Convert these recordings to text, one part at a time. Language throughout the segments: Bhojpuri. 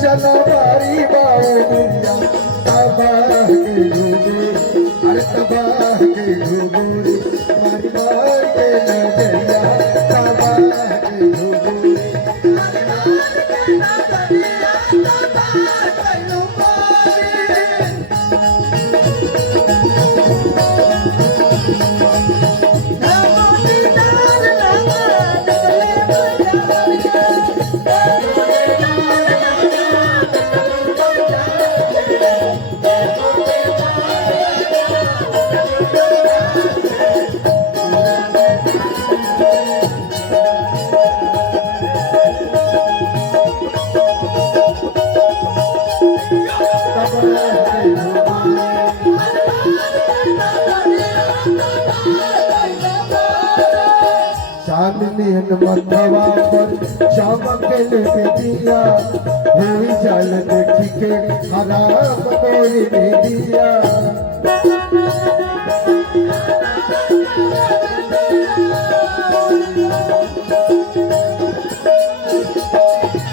शनवारी बावरिया तबाह के डूबे अरे तबाह के डूबे मारी मार के नजरिया तबाह के डूबे मारी मार के नजरिया तबाह के डूबे चांदनी मथवा पर चमकल बिटिया होई जल देखी के हराम मोरी बिटिया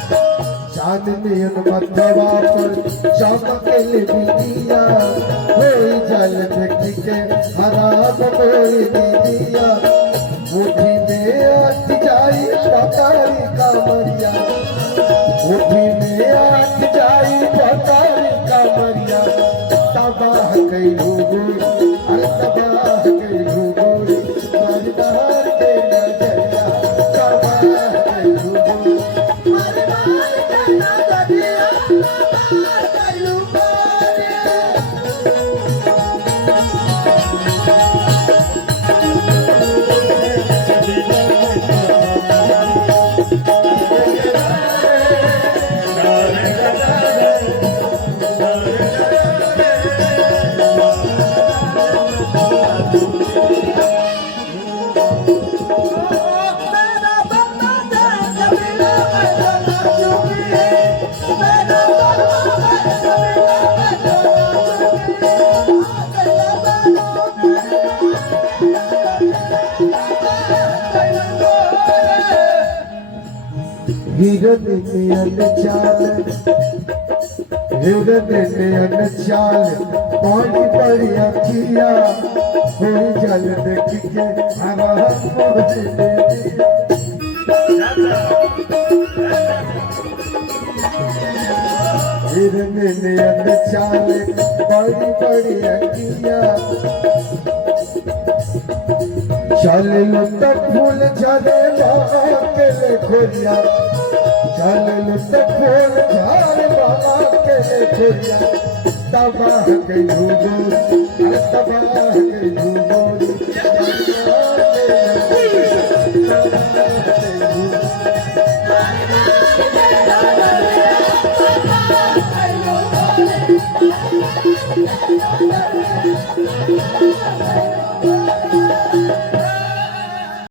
चांदनी मथवा पर चमकल बिटिया होई जल देखी के हराम मोरी बिटिया मुठी में आठ जाई पतारी कामरिया मुठी में आठ जाई पतारी कामरिया तबाह कई डूबो अरे तबाह कई डूबो मरदार के नजरिया तबाह कई डूबो मरदार के नजरिया तबाह कई डूबो हिरन चाल बड़ी बड़ी अखिया होई जल देख के हरा हिरन चाल बड़ी बड़ी अखिया चल तक फूल झरे के खोरिया चल तक फूल झरे के खोरिया तबाह के डूबो अरे तबाह के डूबो